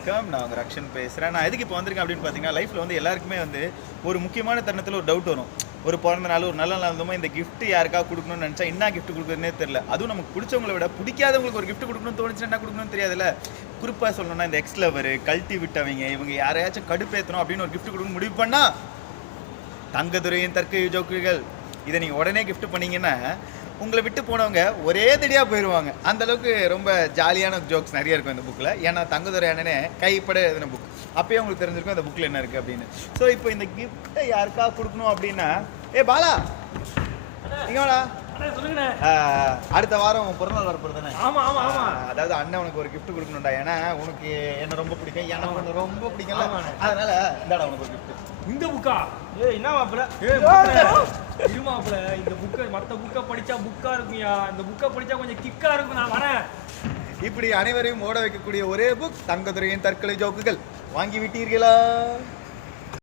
வணக்கம். நான் உங்க ரக்ஷன் பேசுறேன். நான் எதுக்கு இப்போ வந்திருக்கேன் அப்படின்னு பார்த்தீங்கன்னா, லைஃப்ல வந்து எல்லாருக்குமே வந்து ஒரு முக்கியமான தருணத்துல ஒரு டவுட் வரும். ஒரு பிறந்த நாள், ஒரு நல்ல நாள் வந்தோமா, இந்த கிஃப்ட் யாருக்கா குடுக்கணும்னு நினைச்சா என்ன கிஃப்ட் குடுக்குறதுனே தெரியல. அதுவும் நமக்கு பிடிச்சவங்கள விட பிடிக்காதவங்களுக்கு ஒரு கிஃப்ட் குடுக்கணும்னு தோணுச்சுன்னா என்ன குடுக்கணும்னு தெரியாதுல்ல. குறிப்பா சொல்லணும்னா இந்த எக்ஸ் லவர், கழட்டி விட்டவங்க, இவங்க யாரையாச்சும் கடுப்பேத்தணும் அப்படின்னு ஒரு கிஃப்ட் குடுக்கணும்னு முடிவு பண்ணா, தங்கதுரையின் தற்கொலை ஜோக்குகள். இதை நீங்க உடனே கிஃப்ட் பண்ணீங்கன்னா உங்களை விட்டு போனவங்க ஒரே தடியாக போயிடுவாங்க. அந்த அளவுக்கு ரொம்ப ஜாலியான ஜோக்ஸ் நிறைய இருக்கும் இந்த புக்கில். ஏன்னா தங்கதுரை அண்ணனே கைப்பட எழுதின புக். அப்பயே உங்களுக்கு தெரிஞ்சிருக்கும் இந்த புக்கில் என்ன இருக்குது அப்படின்னு. ஸோ இப்போ இந்த கிஃப்ட்டை யாருக்கா கொடுக்கணும் அப்படின்னா, பாலா இங்கே வாடா. அடுத்த வாரம் உன் பிறந்தநாள் வரப்போறது தானே? ஆமா ஆமா ஆமா. அதாவது அண்ணன் உனக்கு ஒரு கிஃப்ட் கொடுக்கணும்டா. ஏன்னா உனக்கு என்ன ரொம்ப பிடிக்கும், எனக்கு ஒன்று ரொம்ப பிடிக்கல. அதனால இந்தாடா உனக்கு ஒரு கிஃப்ட். இந்த புக்கா? என்ன மாப்பிள்ள இரு மாப்பிள்ள, இந்த புக்கை மற்ற புக்கை படிச்சா புக்கா இருக்குயா, இந்த புக்கை படிச்சா கொஞ்சம் கிக்கா இருக்கும். நான் வரேன். இப்படி அனைவரையும் ஓட வைக்கக்கூடிய ஒரே புக் தங்கதுரையின் தற்கொலை ஜோக்குகள். வாங்கி விட்டீர்களா?